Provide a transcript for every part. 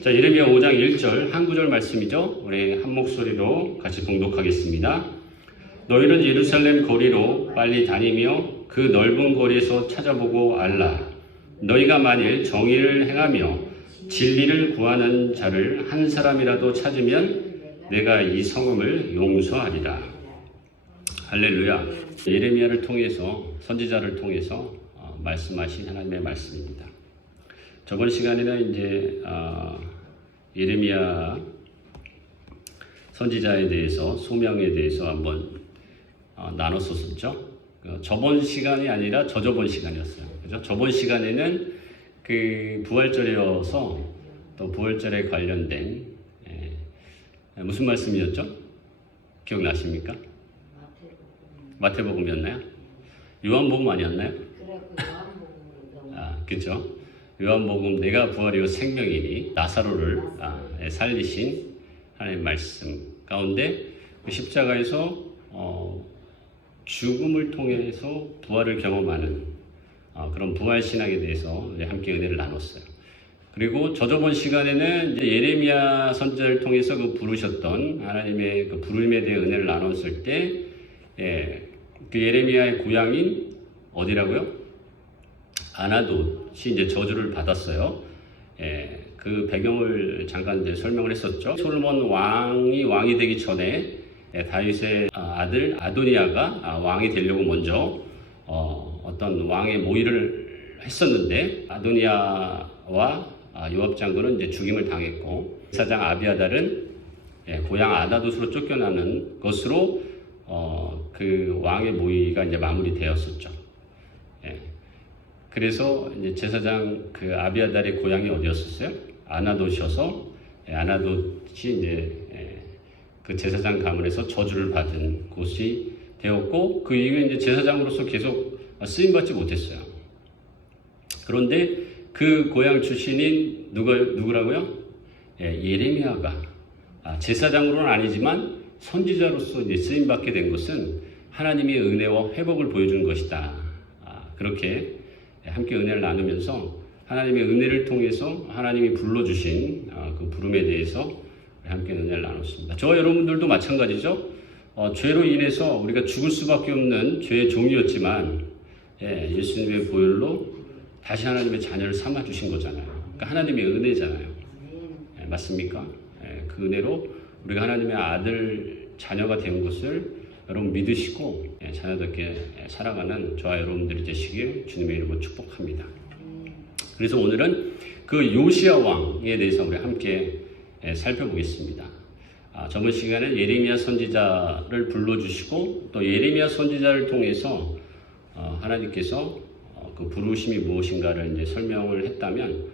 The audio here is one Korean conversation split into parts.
자, 예레미야 5장 1절 한 구절 말씀이죠. 우리 한 목소리로 같이 봉독하겠습니다. 너희는 예루살렘 거리로 빨리 다니며 그 넓은 거리에서 찾아보고 알라. 너희가 만일 정의를 행하며 진리를 구하는 자를 한 사람이라도 찾으면 내가 이 성읍을 용서하리라. 할렐루야. 예레미야를 통해서, 선지자를 통해서 말씀하신 하나님의 말씀입니다. 저번 시간에는 이제 예레미야 선지자에 대해서, 소명에 대해서 한번 나눴었죠. 저번 시간이 아니라 저저번 시간이었어요. 그죠? 저번 시간에는 그 부활절이어서 또 부활절에 관련된 무슨 말씀이었죠? 기억나십니까? 마태복음이었나요? 요한복음 아니었나요? 그렇죠. 요한복음 내가 부활이요 생명이니 나사로를 살리신 하나님의 말씀 가운데 그 십자가에서 죽음을 통해서 부활을 경험하는 그런 부활 신학에 대해서 함께 은혜를 나눴어요. 그리고 저저번 시간에는 이제 예레미야 선지자를 통해서 그 부르셨던 하나님의 그 부름에 대해 은혜를 나눴을 때, 그 예레미야의 고향인 어디라고요? 아나돗이 이제 저주를 받았어요. 그 배경을 잠깐 이제 설명을 했었죠. 솔로몬 왕이 되기 전에 다윗의 아들 아도니아가 왕이 되려고 먼저 어떤 왕의 모의를 했었는데 아도니아와 요압 장군은 이제 죽임을 당했고 사장 아비아달은 고향 아나돗으로 쫓겨나는 것으로 그 왕의 모의가 이제 마무리되었었죠. 그래서 이제 제사장 그 아비아달의 고향이 어디였었어요? 아나돗이어서 아나돗이 이제 그 제사장 가문에서 저주를 받은 곳이 되었고 그 이후에 이제 제사장으로서 계속 쓰임 받지 못했어요. 그런데 그 고향 출신인 누구라고요? 예레미야가 제사장으로는 아니지만 선지자로서 이제 쓰임 받게 된 것은 하나님의 은혜와 회복을 보여준 것이다. 그렇게 함께 은혜를 나누면서 하나님의 은혜를 통해서 하나님이 불러주신 그 부름에 대해서 함께 은혜를 나눴습니다. 저와 여러분들도 마찬가지죠. 죄로 인해서 우리가 죽을 수밖에 없는 죄의 종이었지만 예수님의 보혈로 다시 하나님의 자녀를 삼아주신 거잖아요. 그러니까 하나님의 은혜잖아요. 맞습니까? 그 은혜로 우리가 하나님의 아들 자녀가 된 것을 여러분 믿으시고 자녀답게 살아가는 저와 여러분들이 되시길 주님의 이름으로 축복합니다. 그래서 오늘은 그 요시야 왕에 대해서 우리 함께 살펴보겠습니다. 저번 시간에 예레미야 선지자를 불러주시고 또 예레미야 선지자를 통해서 하나님께서 그 부르심이 무엇인가를 이제 설명을 했다면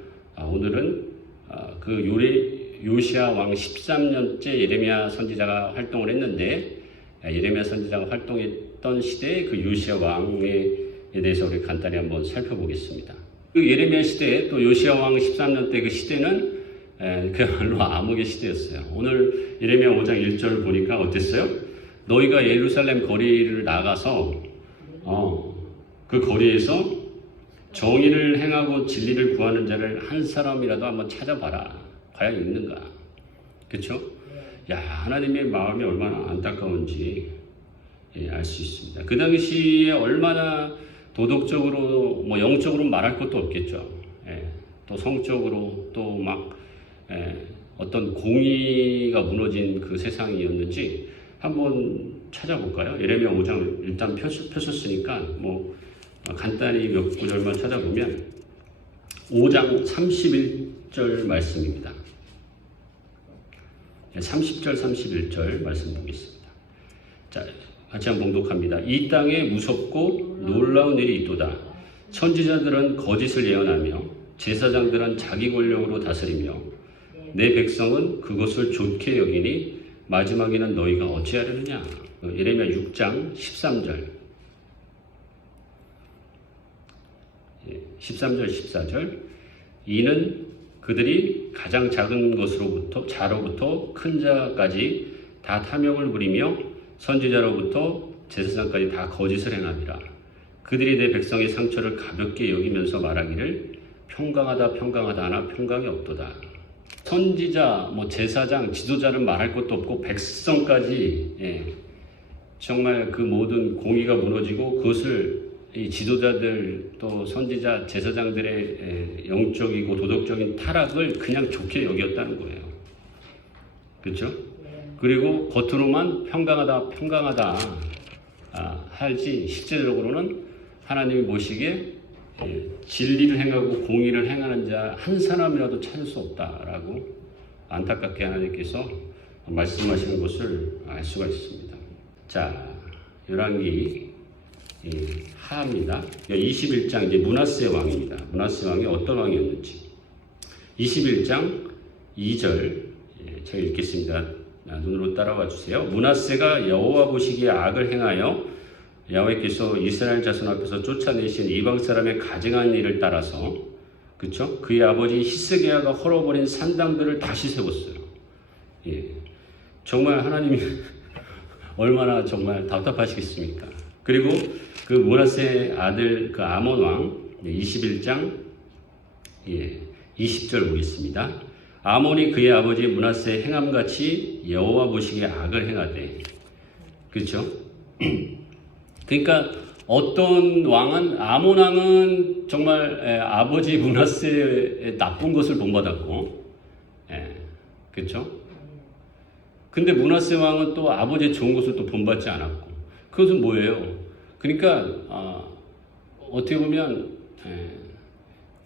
오늘은 그 요시야 왕 13년째 예레미야 선지자가 활동을 했는데 예레미야 선지자가 활동했던 시대의 그 요시야 왕에 대해서 우리 간단히 한번 살펴보겠습니다. 그 예레미야 시대 또 요시야 왕 13년 때 그 시대는 그야말로 암흑의 시대였어요. 오늘 예레미야 5장 1절 보니까 어땠어요? 너희가 예루살렘 거리를 나가서 그 거리에서 정의를 행하고 진리를 구하는 자를 한 사람이라도 한번 찾아봐라. 과연 있는가? 그렇죠? 야, 하나님의 마음이 얼마나 안타까운지 알 수 있습니다. 그 당시에 얼마나 도덕적으로 뭐 영적으로 말할 것도 없겠죠. 또 성적으로 또 막 어떤 공의가 무너진 그 세상이었는지 한번 찾아볼까요? 예레미야 5장 일단 펴셨으니까 뭐 간단히 몇 구절만 찾아보면 5장 31절 말씀입니다. 30절 31절 말씀 보겠습니다. 자, 같이 한번 봉독합니다. 이 땅에 무섭고 놀라운 일이 있도다. 선지자들은 거짓을 예언하며 제사장들은 자기 권력으로 다스리며 내 백성은 그것을 좋게 여기니 마지막에는 너희가 어찌하려느냐. 예레미야 6장 13절 13절 14절 이는 그들이 가장 작은 것으로부터 자로부터 큰 자까지 다 탐욕을 부리며 선지자로부터 제사장까지 다 거짓을 행함이라. 그들이 내 백성의 상처를 가볍게 여기면서 말하기를 평강하다 평강하다 하나 평강이 없도다. 선지자, 제사장, 지도자는 말할 것도 없고 백성까지 정말 그 모든 공의가 무너지고 그것을 이 지도자들 또 선지자, 제사장들의 영적이고 도덕적인 타락을 그냥 좋게 여겼다는 거예요. 그렇죠? 그리고 겉으로만 평강하다 할지 실제적으로는 하나님이 보시기에 진리를 행하고 공의를 행하는 자 한 사람이라도 찾을 수 없다라고 안타깝게 하나님께서 말씀하시는 것을 알 수가 있습니다. 자, 열왕기 하입니다. 21장 이제 므낫세 왕입니다. 므낫세 왕이 어떤 왕이었는지 21장 2절 제가 읽겠습니다. 눈으로 따라와 주세요. 므낫세가 여호와 보시기에 악을 행하여 야훼께서 이스라엘 자손 앞에서 쫓아내신 이방 사람의 가증한 일을 따라서 그렇죠? 그의 아버지 히스기야가 헐어버린 산당들을 다시 세웠어요. 정말 하나님이 얼마나 정말 답답하시겠습니까? 그리고 그 므낫세 아들 그 아몬 왕 21장 20절 보겠습니다. 아몬이 그의 아버지 므낫세의 행함같이 여호와 보시기에 악을 행하되 그렇죠? 그러니까 어떤 왕은 아몬 왕은 정말 아버지 므낫세의 나쁜 것을 본받았고 그렇죠? 근데 므낫세 왕은 또 아버지의 좋은 것을 또 본받지 않았고 그것은 뭐예요? 그러니까 어떻게 보면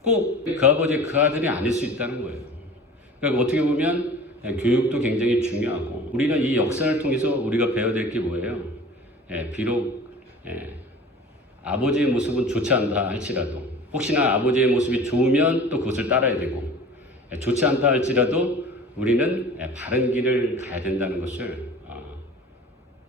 꼭 그 아버지의 그 아들이 아닐 수 있다는 거예요. 그러니까 어떻게 보면 교육도 굉장히 중요하고 우리는 이 역사를 통해서 우리가 배워야 될 게 뭐예요? 비록 아버지의 모습은 좋지 않다 할지라도 혹시나 아버지의 모습이 좋으면 또 그것을 따라야 되고 좋지 않다 할지라도 우리는 바른 길을 가야 된다는 것을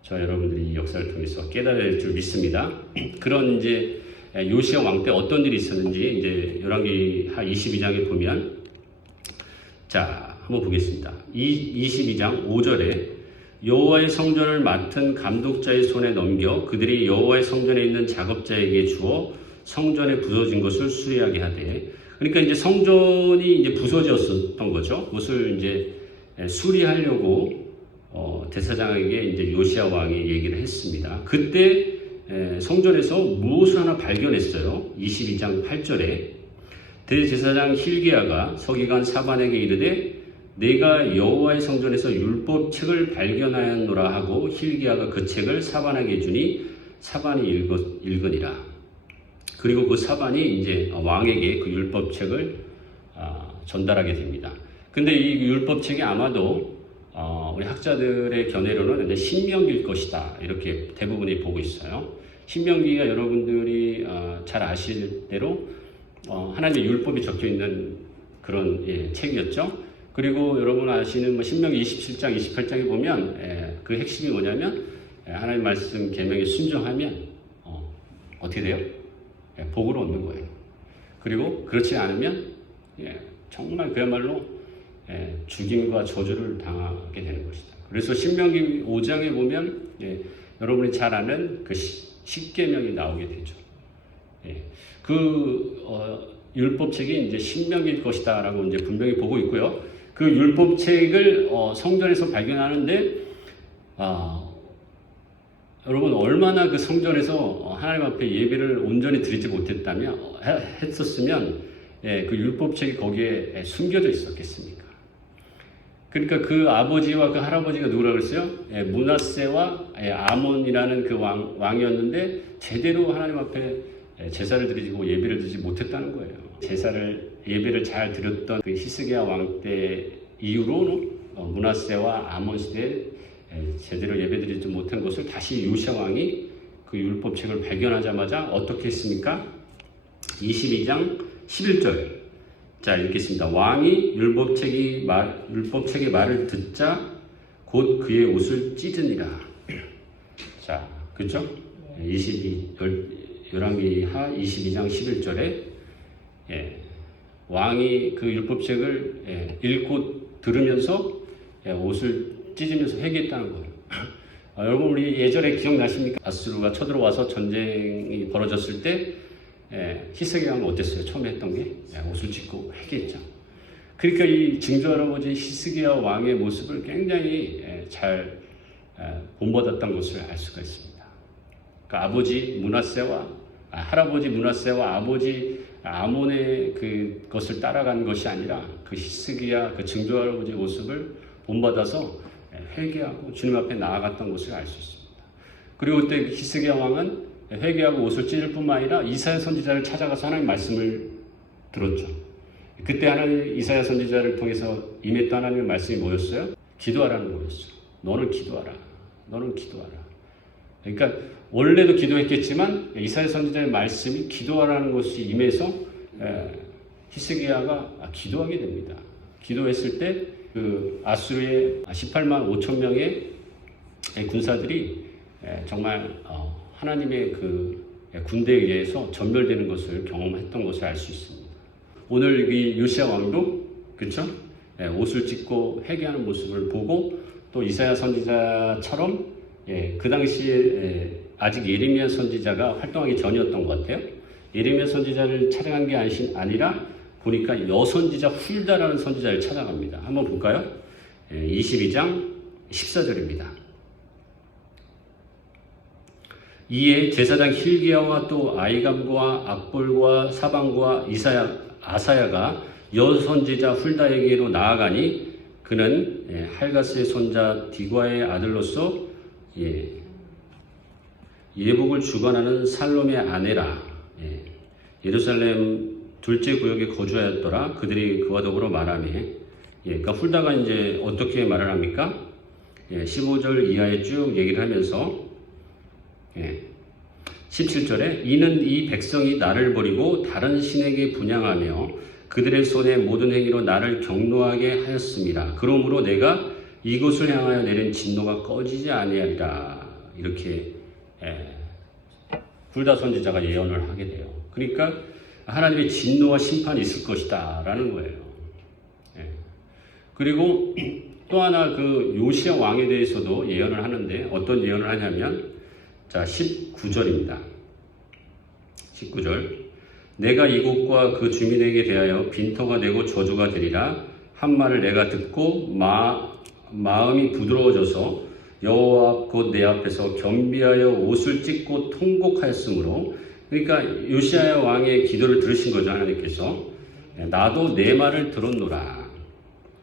저 여러분들이 이 역사를 통해서 깨달아야 될 줄 믿습니다. 그런 이제 요시야 왕 때 어떤 일이 있었는지 이제 열왕기 하 22장에 보면 자 한번 보겠습니다. 22장 5절에 여호와의 성전을 맡은 감독자의 손에 넘겨 그들이 여호와의 성전에 있는 작업자에게 주어 성전에 부서진 것을 수리하게 하되 그러니까 이제 성전이 이제 부서졌었던 거죠. 그것을 이제 수리하려고 대사장에게 이제 요시야 왕이 얘기를 했습니다. 그때 성전에서 무엇을 하나 발견했어요. 22장 8절에 대제사장 힐기야가 서기관 사반에게 이르되 내가 여호와의 성전에서 율법책을 발견하였노라 하고 힐기야가 그 책을 사반에게 주니 사반이 읽으니라. 그리고 그 사반이 이제 왕에게 그 율법책을 전달하게 됩니다. 근데 이 율법책이 아마도 우리 학자들의 견해로는 이제 신명기일 것이다 이렇게 대부분이 보고 있어요. 신명기가 여러분들이 잘 아실 대로 하나님의 율법이 적혀 있는 그런 책이었죠. 그리고 여러분 아시는 신명기 27장, 28장에 보면 그 핵심이 뭐냐면 하나님 말씀 계명에 순종하면 어떻게 돼요? 복을 얻는 거예요. 그리고 그렇지 않으면 정말 그야말로 죽임과 저주를 당하게 되는 것이다. 그래서 신명기 5장에 보면 여러분이 잘 아는 그 십계명이 나오게 되죠. 그 율법책이 이제 신명기일 것이다라고 이제 분명히 보고 있고요. 그 율법책을 성전에서 발견하는데 여러분 얼마나 그 성전에서 하나님 앞에 예배를 온전히 드리지 했었으면 그 율법책이 거기에 숨겨져 있었겠습니까? 그러니까 그 아버지와 그 할아버지가 누구라고 그랬어요? 므낫세와 아몬이라는 그 왕이었는데 제대로 하나님 앞에 제사를 드리고 예배를 드리지 못했다는 거예요. 예배를 잘 드렸던 그 히스기야 왕 때 이후로 므낫세와 아몬 시대에 제대로 예배드리지 못한 것을 다시 요시야 왕이 그 율법책을 발견하자마자 어떻게 했습니까? 22장 11절 자 읽겠습니다. 왕이 율법책의 말을 듣자 곧 그의 옷을 찢으니라. 자 그렇죠? 열왕기 하 22장 11절에 왕이 그 율법책을 읽고 들으면서 옷을 찢으면서 회개했다는 거예요. 여러분 우리 예전에 기억나십니까? 아수르가 쳐들어와서 전쟁이 벌어졌을 때 히스기야는 어땠어요? 처음에 했던 게 옷을 찢고 회개했죠. 그러니까 이 증조할아버지 히스기야 왕의 모습을 굉장히 잘 본받았던 것을 알 수가 있습니다. 그러니까 아버지 므낫세와 할아버지 므낫세와 아버지 아몬의 그것을 따라간 것이 아니라 그 히스기야 그 증조할아버지의 모습을 본받아서 회개하고 주님 앞에 나아갔던 것을 알 수 있습니다. 그리고 그때 히스기야 왕은 회개하고 옷을 찢을 뿐만 아니라 이사야 선지자를 찾아가서 하나님 말씀을 들었죠. 그때 하나님 이사야 선지자를 통해서 임했던 하나님의 말씀이 뭐였어요? 기도하라는 거였어요. 너는 기도하라. 너는 기도하라. 그러니까 원래도 기도했겠지만 이사야 선지자의 말씀이 기도하라는 것이 임해서 히스기야가 기도하게 됩니다. 기도했을 때 그 아수르의 18만 5천 명의 군사들이 정말 하나님의 그 군대에 의해서 전멸되는 것을 경험했던 것을 알 수 있습니다. 오늘 이 요시야 왕도 그렇죠? 옷을 찢고 회개하는 모습을 보고 또 이사야 선지자처럼 그 당시에 아직 예레미야 선지자가 활동하기 전이었던 것 같아요. 예레미야 선지자를 찾아간 게 아니라 보니까 여선지자 훌다라는 선지자를 찾아갑니다. 한번 볼까요? 22장 14절입니다. 이에 제사장 힐기야와 또 아이감과 악볼과 사방과 아사야가 여선지자 훌다에게로 나아가니 그는 할가스의 손자 디과의 아들로서 예복을 주관하는 살롬의 아내라. 예루살렘 둘째 구역에 거주하였더라. 그들이 그와 더불어 말하며 그러니까 훌다가 이제 어떻게 말을 합니까? 15절 이하에 쭉 얘기를 하면서 17절에 이는 이 백성이 나를 버리고 다른 신에게 분향하며 그들의 손의 모든 행위로 나를 경노하게 하였습니다. 그러므로 내가 이곳을 향하여 내린 진노가 꺼지지 아니하리라. 이렇게 훌다 선지자가 예언을 하게 돼요. 그러니까 하나님의 진노와 심판이 있을 것이다 라는 거예요. 그리고 또 하나 그 요시야 왕에 대해서도 예언을 하는데 어떤 예언을 하냐면 자 19절입니다. 19절 내가 이곳과 그 주민에게 대하여 빈터가 되고 저주가 되리라. 한 말을 내가 듣고 마음이 부드러워져서 여호와 곧 내 앞에서 겸비하여 옷을 찢고 통곡하였으므로 그러니까 요시야 왕의 기도를 들으신 거죠. 하나님께서 나도 내 말을 들었노라.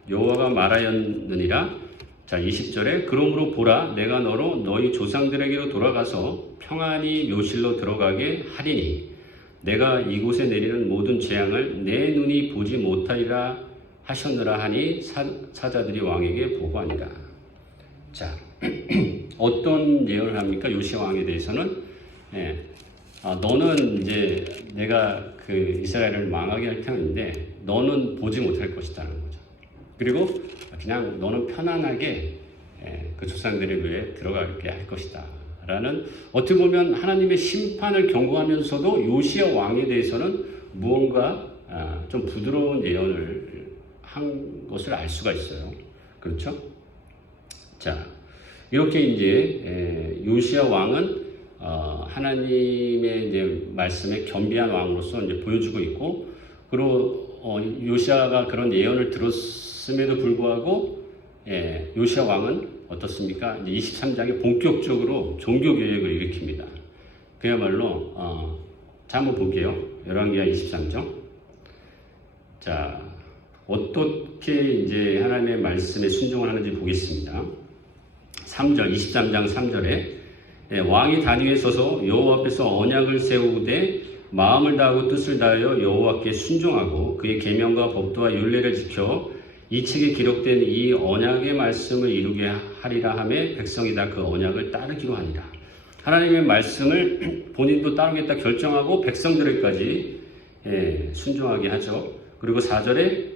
여호와가 말하였느니라. 자 20절에 그러므로 보라 내가 너로 너희 조상들에게로 돌아가서 평안히 묘실로 들어가게 하리니 내가 이곳에 내리는 모든 재앙을 내 눈이 보지 못하리라 하셨느라 하니 사자들이 왕에게 보고하니라. 자 어떤 예언을 합니까? 요시야 왕에 대해서는 너는 이제 내가 그 이스라엘을 망하게 할 터인데 너는 보지 못할 것이라는 거죠. 그리고 그냥 너는 편안하게 그 조상들의 궤에 들어가게 할 것이다 라는 어떻게 보면 하나님의 심판을 경고하면서도 요시야 왕에 대해서는 무언가 좀 부드러운 예언을 한 것을 알 수가 있어요. 그렇죠? 자 이렇게 이제 요시야 왕은 하나님의 이제 말씀에 겸비한 왕으로서 이제 보여주고 있고, 그리고 요시야가 그런 예언을 들었음에도 불구하고 요시야 왕은 어떻습니까? 이제 23장에 본격적으로 종교 개혁을 일으킵니다. 그야말로 자 한번 볼게요. 열왕기하 23장. 자 어떻게 이제 하나님의 말씀에 순종을 하는지 보겠습니다. 3절 23장 3절에 왕이 단 위에 서서 여호와 앞에서 언약을 세우되 마음을 다하고 뜻을 다하여 여호와께 순종하고 그의 계명과 법도와 율례를 지켜 이 책에 기록된 이 언약의 말씀을 이루게 하리라 하매 백성이 다 그 언약을 따르기로 하니라. 하나님의 말씀을 본인도 따르겠다 결정하고 백성들에게까지 순종하게 하죠. 그리고 4절에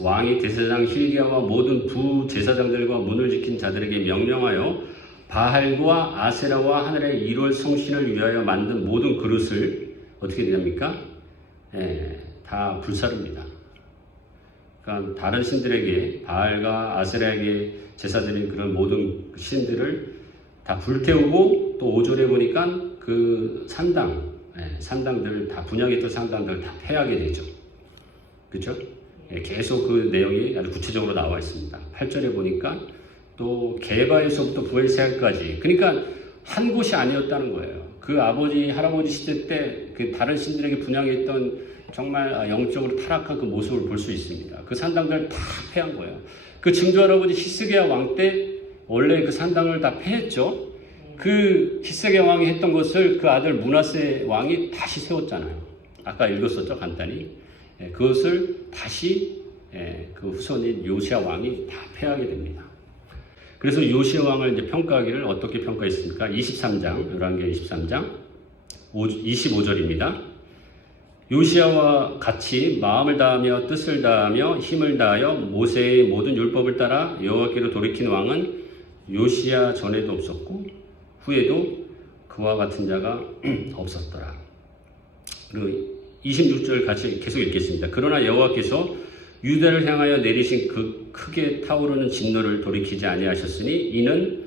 왕이 대제사장 힐기야와 모든 부제사장들과 문을 지킨 자들에게 명령하여 바알과 아세라와 하늘의 1월 성신을 위하여 만든 모든 그릇을 어떻게 됩니까? 다 불사릅니다. 그러니까 다른 신들에게 바알과 아세라에게 제사드린 그런 모든 신들을 다 불태우고 또 5절에 보니까 그 산당들 다 분양했던 산당들 다 폐하게 되죠. 그렇죠? 계속 그 내용이 아주 구체적으로 나와 있습니다. 8절에 보니까 또 게바에서부터 부엘세알까지, 그러니까 한 곳이 아니었다는 거예요. 그 아버지 할아버지 시대 때 그 다른 신들에게 분향했던 정말 영적으로 타락한 그 모습을 볼 수 있습니다. 그 산당들 다 패한 거예요. 그 증조 할아버지 히스기야 왕 때 원래 그 산당을 다 패했죠. 그 히스기야 왕이 했던 것을 그 아들 므낫세 왕이 다시 세웠잖아요. 아까 읽었었죠, 간단히. 그것을 다시 그 후손인 요시야 왕이 다 패하게 됩니다. 그래서 요시야 왕을 이제 평가하기를 어떻게 평가했습니까? 23장, 열왕기하 23장 25절입니다. 요시야와 같이 마음을 다하며 뜻을 다하며 힘을 다하여 모세의 모든 율법을 따라 여호와께로 돌이킨 왕은 요시야 전에도 없었고 후에도 그와 같은 자가 없었더라. 그리고 26절 같이 계속 읽겠습니다. 그러나 여호와께서 유다를 향하여 내리신 그 크게 타오르는 진노를 돌이키지 아니하셨으니 이는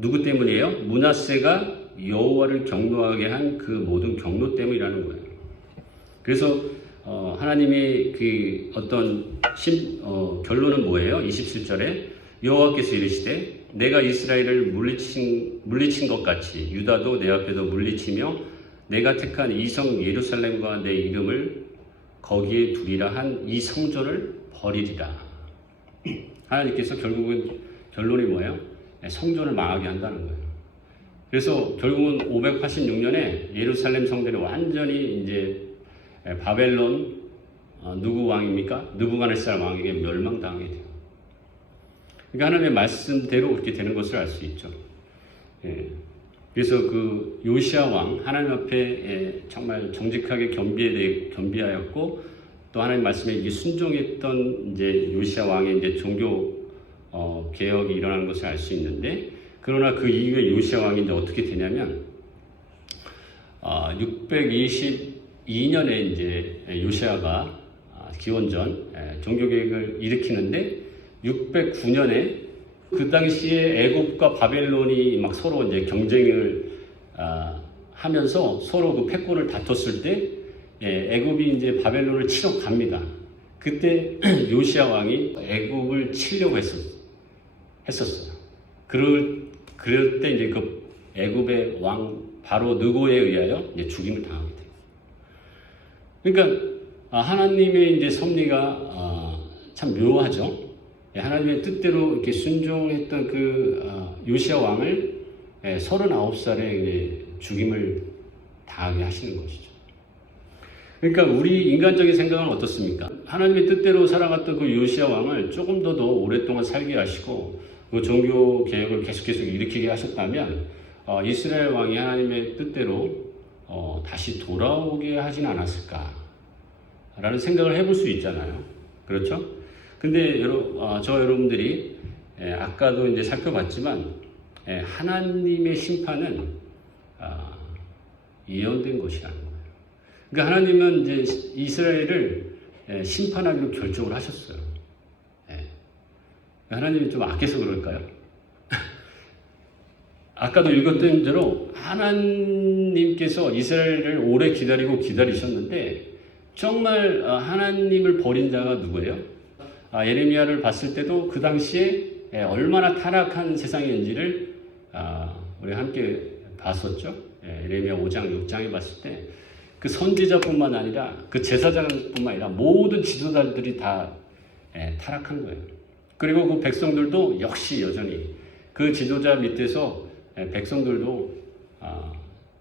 누구 때문이에요? 므낫세가 여호와를 경노하게 한 그 모든 경노 때문이라는 거예요. 그래서 하나님의 그 어떤 결론은 뭐예요? 27절에 여호와께서 이르시되 내가 이스라엘을 물리친 것 같이 유다도 내 앞에서 물리치며 내가 택한 이 성 예루살렘과 내 이름을 거기에 두리라 한 이 성전을 버리리라. 하나님께서 결국은 결론이 뭐예요? 성전을 망하게 한다는 거예요. 그래서 결국은 586년에 예루살렘 성전이 완전히 이제 바벨론 누구 왕입니까? 느부갓네살 왕에게 멸망당하게 돼요. 그러니까 하나님의 말씀대로 그렇게 되는 것을 알 수 있죠. 그래서 그 요시야 왕 하나님 앞에 정말 정직하게 겸비하였고 또 하나님 말씀에 순종했던 이제 요시야 왕의 이제 종교 개혁이 일어난 것을 알 수 있는데, 그러나 그 이후에 요시야 왕이 이제 어떻게 되냐면 622년에 이제 요시야가 기원전 종교 개혁을 일으키는데 609년에 그 당시에 애굽과 바벨론이 막 서로 이제 경쟁을 하면서 서로 그 패권을 다퉜을 때 애굽이 이제 바벨론을 치러 갑니다. 그때 요시야 왕이 애굽을 치려고 했었어요. 그럴 때 이제 그 애굽의 왕 바로 느고에 의하여 이제 죽임을 당하게 돼요. 그러니까 하나님의 이제 섭리가 참 묘하죠. 하나님의 뜻대로 이렇게 순종했던 그 요시야 왕을 39살에 죽임을 당하게 하시는 것이죠. 그러니까 우리 인간적인 생각은 어떻습니까? 하나님의 뜻대로 살아갔던 그 요시야 왕을 조금 더 오랫동안 살게 하시고 그 종교 개혁을 계속 일으키게 하셨다면 이스라엘 왕이 하나님의 뜻대로 다시 돌아오게 하진 않았을까라는 생각을 해볼 수 있잖아요. 그렇죠? 근데 여러분들이 아까도 이제 살펴봤지만 하나님의 심판은 예언된 것이라는 거예요. 그러니까 하나님은 이제 이스라엘을 심판하기로 결정을 하셨어요. 하나님이 좀 아껴서 그럴까요? 아까도 읽었던 대로 하나님께서 이스라엘을 오래 기다리셨는데 정말 하나님을 버린 자가 누구예요? 예레미야를 봤을 때도 그 당시에 얼마나 타락한 세상이었는지를 우리 함께 봤었죠. 예레미야 5장, 6장에 봤을 때 그 선지자뿐만 아니라 그 제사장뿐만 아니라 모든 지도자들이 다 타락한 거예요. 그리고 그 백성들도 역시 여전히 그 지도자 밑에서 백성들도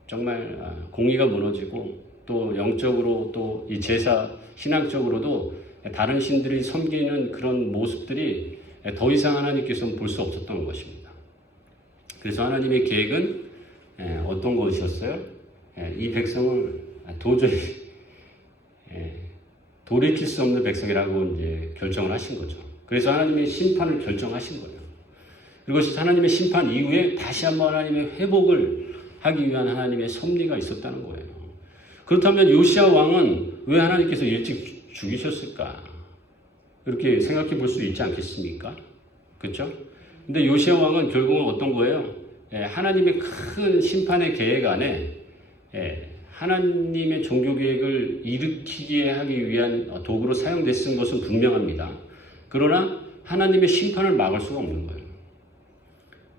정말 공의가 무너지고 또 영적으로 또 이 제사 신앙적으로도 다른 신들이 섬기는 그런 모습들이 더 이상 하나님께서는 볼 수 없었던 것입니다. 그래서 하나님의 계획은 어떤 것이었어요? 이 백성을 도저히 돌이킬 수 없는 백성이라고 이제 결정을 하신 거죠. 그래서 하나님의 심판을 결정하신 거예요. 그리고 하나님의 심판 이후에 다시 한번 하나님의 회복을 하기 위한 하나님의 섭리가 있었다는 거예요. 그렇다면 요시야 왕은 왜 하나님께서 일찍 죽이셨을까? 이렇게 생각해 볼 수 있지 않겠습니까? 그렇죠? 근데 요시야 왕은 결국은 어떤 거예요? 하나님의 큰 심판의 계획 안에 하나님의 종교 계획을 일으키게 하기 위한 도구로 사용됐은 것은 분명합니다. 그러나 하나님의 심판을 막을 수가 없는 거예요.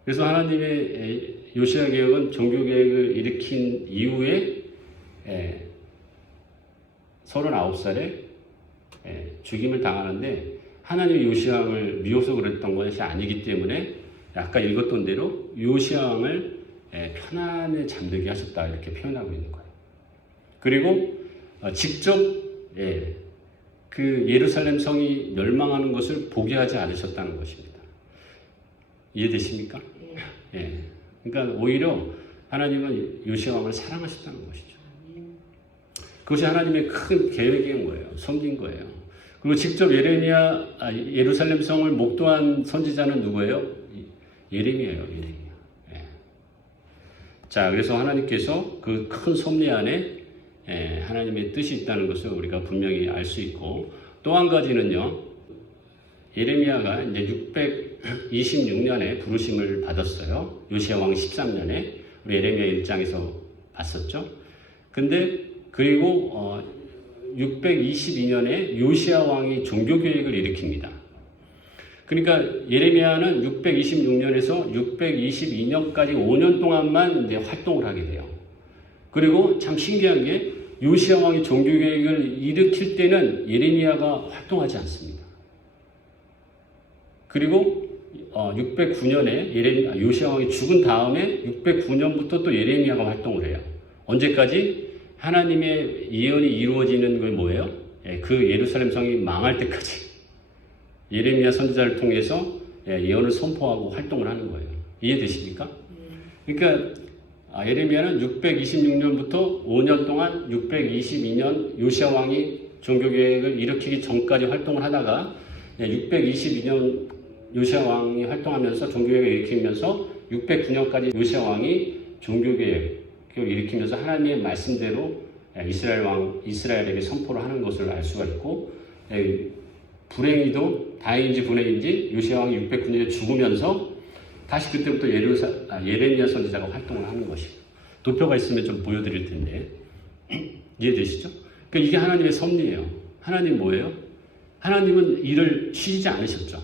그래서 하나님의 요시야 계획은 종교 계획을 일으킨 이후에 39살에 죽임을 당하는데 하나님이 요시야 왕을 미워서 그랬던 것이 아니기 때문에 아까 읽었던 대로 요시야 왕을 편안에 잠들게 하셨다 이렇게 표현하고 있는 거예요. 그리고 직접 그 예루살렘 성이 멸망하는 것을 보게 하지 않으셨다는 것입니다. 이해되십니까? 예. 그러니까 오히려 하나님은 요시야 왕을 사랑하셨다는 것이죠. 그것이 하나님의 큰 계획인 거예요. 섬긴 거예요. 그리고 직접 예루살렘 성을 목도한 선지자는 누구예요? 예레미야예요. 예레미야. 예. 자, 그래서 하나님께서 그 큰 섭리 안에 하나님의 뜻이 있다는 것을 우리가 분명히 알 수 있고, 또 한 가지는요, 예레미야가 이제 626년에 부르심을 받았어요. 요시야 왕 13년에 우리 예레미야 1장에서 봤었죠. 근데 그리고 622년에 요시야 왕이 종교 계획을 일으킵니다. 그러니까 예레미야는 626년에서 622년까지 5년 동안만 이제 활동을 하게 돼요. 그리고 참 신기한 게 요시야 왕이 종교 계획을 일으킬 때는 예레미야가 활동하지 않습니다. 그리고 609년에 요시야 왕이 죽은 다음에 609년부터 또 예레미야가 활동을 해요. 언제까지? 하나님의 예언이 이루어지는 게 뭐예요? 그 예루살렘 성이 망할 때까지 예레미야 선지자를 통해서 예언을 선포하고 활동을 하는 거예요. 이해되십니까? 그러니까 예레미야는 626년부터 5년 동안 622년 요시야 왕이 종교계획을 일으키기 전까지 활동을 하다가 622년 요시야 왕이 활동하면서 종교계획을 일으키면서 609년까지 요시야 왕이 종교계획을 일으키면서 하나님의 말씀대로 이스라엘에게 선포를 하는 것을 알 수가 있고, 불행히도 다행인지 불행인지 요시야 왕이 609년에 죽으면서 다시 그때부터 예레미야 선지자가 활동을 하는 것이고, 도표가 있으면 좀 보여드릴 텐데 이해되시죠? 그러니까 이게 하나님의 섭리예요. 하나님 뭐예요? 하나님은 일을 쉬지 않으셨죠.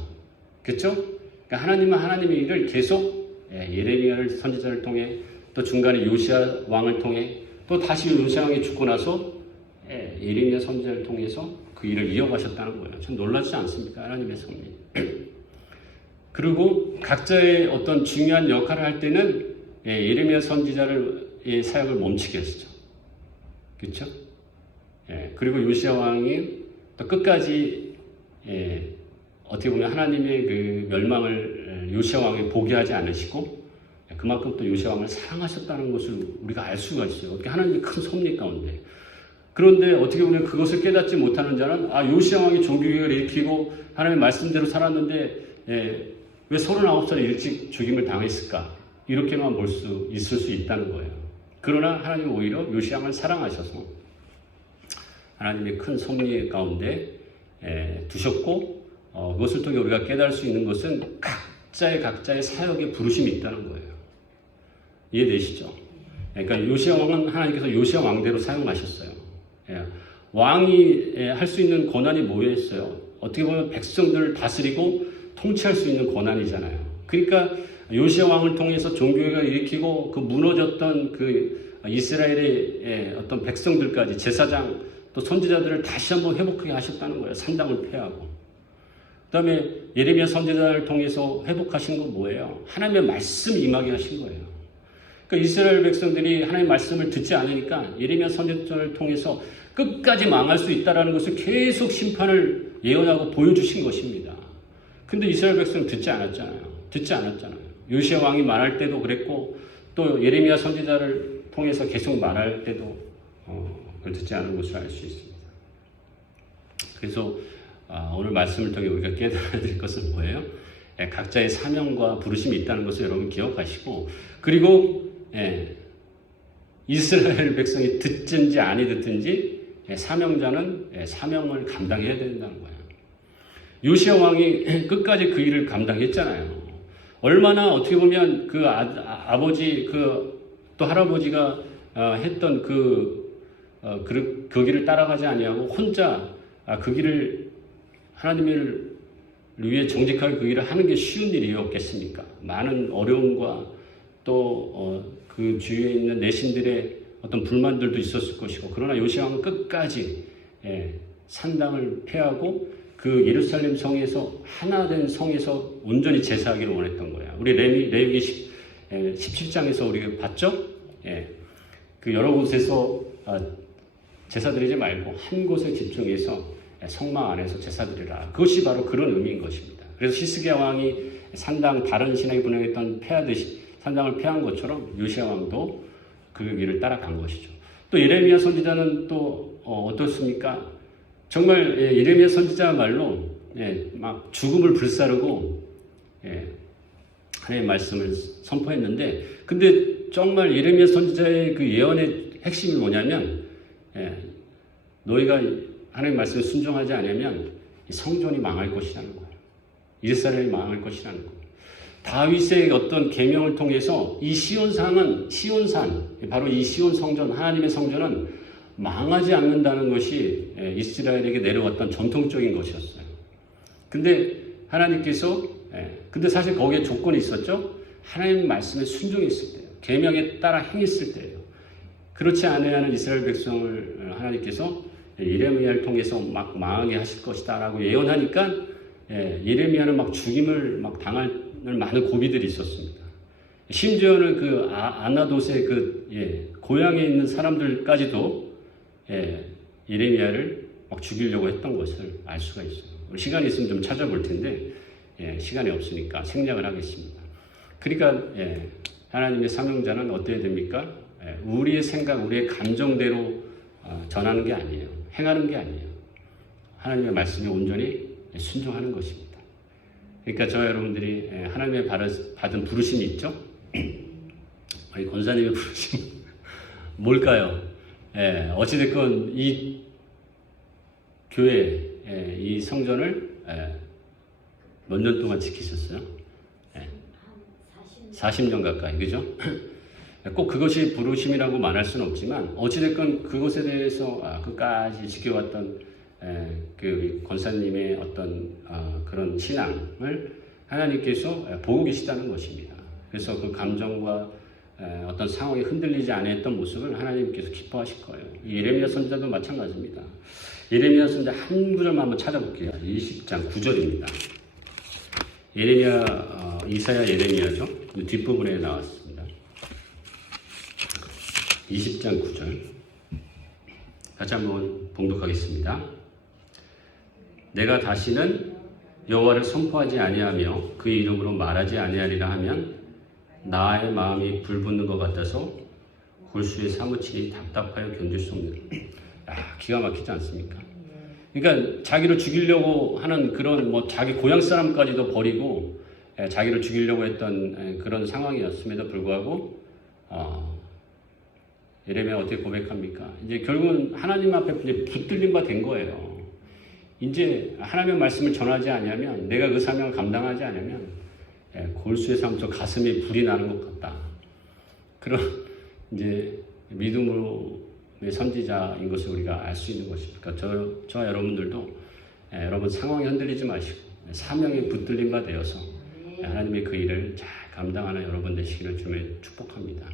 그렇죠? 그러니까 하나님은 하나님의 일을 계속 예레미야를 선지자를 통해, 또 중간에 요시야 왕을 통해, 또 다시 요시야 왕이 죽고 나서 예레미야 선지자를 통해서 그 일을 이어가셨다는 거예요. 참 놀라지 않습니까? 하나님의 섭리. 그리고 각자의 어떤 중요한 역할을 할 때는 예레미야 선지자의 사역을 멈추게 했죠. 그렇죠? 그리고 요시야 왕이 또 끝까지 어떻게 보면 하나님의 그 멸망을 요시야 왕이 보게 하지 않으시고, 그만큼 또 요시야 왕을 사랑하셨다는 것을 우리가 알 수가 있어요. 어떻게 하나님의 큰 섭리 가운데. 그런데 어떻게 보면 그것을 깨닫지 못하는 자는 요시야 왕이 종교개혁을 일으키고 하나님의 말씀대로 살았는데 왜 39살에 일찍 죽임을 당했을까? 이렇게만 볼 수 있을 수 있다는 거예요. 그러나 하나님은 오히려 요시야 왕을 사랑하셔서 하나님의 큰 섭리 가운데 두셨고, 그것을 통해 우리가 깨달을 수 있는 것은 각자의 사역에 부르심이 있다는 거예요. 이해되시죠? 그러니까 요시야 왕은 하나님께서 요시야 왕대로 사용하셨어요. 왕이 할 수 있는 권한이 뭐였어요? 어떻게 보면 백성들을 다스리고 통치할 수 있는 권한이잖아요. 그러니까 요시야 왕을 통해서 종교개혁을 일으키고 그 무너졌던 그 이스라엘의 어떤 백성들까지 제사장 또 선지자들을 다시 한번 회복하게 하셨다는 거예요. 산당을 폐하고. 그 다음에 예레미야 선지자를 통해서 회복하신 건 뭐예요? 하나님의 말씀 임하게 하신 거예요. 그러니까 이스라엘 백성들이 하나님의 말씀을 듣지 않으니까 예레미야 선지자를 통해서 끝까지 망할 수 있다는 것을 계속 심판을 예언하고 보여주신 것입니다. 근데 이스라엘 백성은 듣지 않았잖아요. 요시야 왕이 말할 때도 그랬고, 또 예레미야 선지자를 통해서 계속 말할 때도 그걸 듣지 않은 것을 알 수 있습니다. 그래서 오늘 말씀을 통해 우리가 깨달아야 될 것은 뭐예요? 각자의 사명과 부르심이 있다는 것을 여러분 기억하시고, 그리고 이스라엘 백성이 듣든지 아니 듣든지 사명자는 사명을 감당해야 된다는 거예요. 요시야 왕이 끝까지 그 일을 감당했잖아요. 얼마나 어떻게 보면 그 아버지 또 할아버지가 했던 그 그 길을 따라가지 아니하고 혼자 그 길을 하나님을 위해 정직하게 그 일을 하는 게 쉬운 일이었겠습니까? 많은 어려움과 또 그 주위에 있는 내신들의 어떤 불만들도 있었을 것이고, 그러나 요시아는 끝까지 산당을 폐하고 그 예루살렘 성에서 하나된 성에서 온전히 제사하기를 원했던 거예요. 우리 레위기 17장에서 우리가 봤죠? 그 여러 곳에서 제사 드리지 말고 한 곳에 집중해서 성막 안에서 제사 드리라. 그것이 바로 그런 의미인 것입니다. 그래서 히스기야 왕이 산당 다른 신앙에 분양했던 폐하듯이 산당을 폐한 것처럼 요시야 왕도 그 길을 따라간 것이죠. 또 예레미야 선지자는 또 어떻습니까? 정말 예레미야 선지자야말로 막 죽음을 불사르고 하나님의 말씀을 선포했는데, 근데 정말 예레미야 선지자의 그 예언의 핵심이 뭐냐면 너희가 하나님의 말씀에 순종하지 않으면 성전이 망할 것이라는 거예요. 예루살렘이 망할 것이라는 거예요. 다윗의 어떤 계명을 통해서 이 시온산, 바로 이 시온 성전, 하나님의 성전은 망하지 않는다는 것이 이스라엘에게 내려왔던 전통적인 것이었어요. 근데 하나님께서, 근데 사실 거기에 조건이 있었죠. 하나님 말씀에 순종했을 때예요. 계명에 따라 행했을 때예요. 그렇지 않으면 이스라엘 백성을 하나님께서 예레미야를 통해서 막 망하게 하실 것이다라고 예언하니까 예레미야는 막 죽임을 막 당할 많은 고비들이 있었습니다. 심지어는 그 아나돗의 고향에 있는 사람들까지도 예레미야를 막 죽이려고 했던 것을 알 수가 있어요. 시간이 있으면 좀 찾아볼 텐데 시간이 없으니까 생략을 하겠습니다. 그러니까 하나님의 사명자는 어때야 됩니까? 우리의 생각, 우리의 감정대로 전하는 게 아니에요. 행하는 게 아니에요. 하나님의 말씀에 온전히 순종하는 것입니다. 그러니까 저와 여러분들이 하나님의 받은 부르심이 있죠? 아니, 권사님의 부르심 뭘까요? 어찌됐건 이 교회, 이 성전을 몇 년 동안 지키셨어요? 40년 가까이, 그죠? 꼭 그것이 부르심이라고 말할 수는 없지만 어찌됐건 그것에 대해서 끝까지 지켜왔던 그 권사님의 어떤 그런 신앙을 하나님께서 보고 계시다는 것입니다. 그래서 그 감정과 어떤 상황에 흔들리지 않았던 모습을 하나님께서 기뻐하실 거예요. 예레미야 선지자도 마찬가지입니다. 예레미야 선지자 한 구절만 한번 찾아볼게요. 20장 9절입니다. 이사야 예레미야죠. 뒷부분에 나왔습니다. 20장 9절 같이 한번 봉독하겠습니다. 내가 다시는 여호와를 선포하지 아니하며 그의 이름으로 말하지 아니하리라 하면 나의 마음이 불붙는 것 같아서 골수에 사무치니 답답하여 견딜 수 없는. 기가 막히지 않습니까? 그러니까 자기를 죽이려고 하는 그런 자기 고향 사람까지도 버리고 자기를 죽이려고 했던 그런 상황이었음에도 불구하고 예레미야 어떻게 고백합니까? 이제 결국은 하나님 앞에 이제 붙들린 바 된 거예요. 이제 하나님의 말씀을 전하지 않으면, 내가 그 사명을 감당하지 않으면 골수에 삼서 가슴에 불이 나는 것 같다. 그런 이제 믿음으로의 선지자인 것을 우리가 알 수 있는 것입니다. 저와 여러분들도 여러분 상황에 흔들리지 마시고 사명에 붙들린 바 되어서 하나님의 그 일을 잘 감당하는 여러분 되시기를 주님의 축복합니다.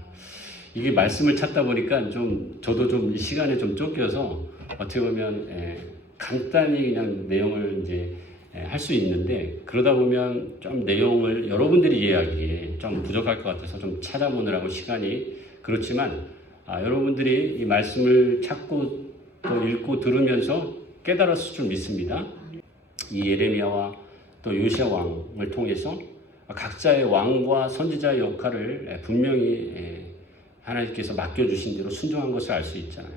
이게 말씀을 찾다 보니까 저도 이 시간에 좀 쫓겨서 어떻게 보면 간단히 그냥 내용을 이제 할 수 있는데, 그러다 보면 좀 내용을 여러분들이 이해하기에 좀 부족할 것 같아서 좀 찾아보느라고 시간이 그렇지만 여러분들이 이 말씀을 찾고 또 읽고 들으면서 깨달았을 줄 믿습니다. 이 예레미야와 또 요시야 왕을 통해서 각자의 왕과 선지자의 역할을 분명히 하나님께서 맡겨주신 대로 순종한 것을 알 수 있잖아요.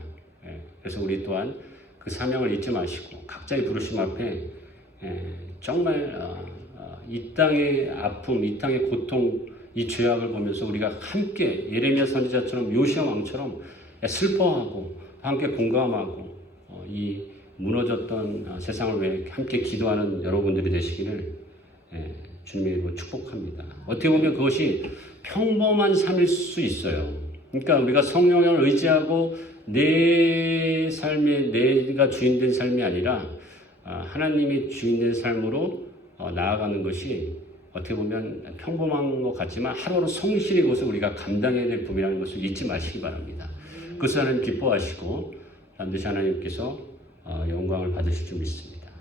그래서 우리 또한 그 사명을 잊지 마시고 각자의 부르심 앞에 정말 이 땅의 아픔, 이 땅의 고통, 이 죄악을 보면서 우리가 함께 예레미야 선지자처럼 요시야 왕처럼 슬퍼하고 함께 공감하고 이 무너졌던 세상을 위해 함께 기도하는 여러분들이 되시기를 주님의 이름으로 축복합니다. 어떻게 보면 그것이 평범한 삶일 수 있어요. 그러니까 우리가 성령을 의지하고 내 삶에 내가 주인된 삶이 아니라 하나님이 주인된 삶으로 나아가는 것이 어떻게 보면 평범한 것 같지만 하루하루 성실히 그것을 우리가 감당해야 될 부분이라는 것을 잊지 마시기 바랍니다. 그것을 하나님 기뻐하시고 반드시 하나님께서 영광을 받으실 줄 믿습니다.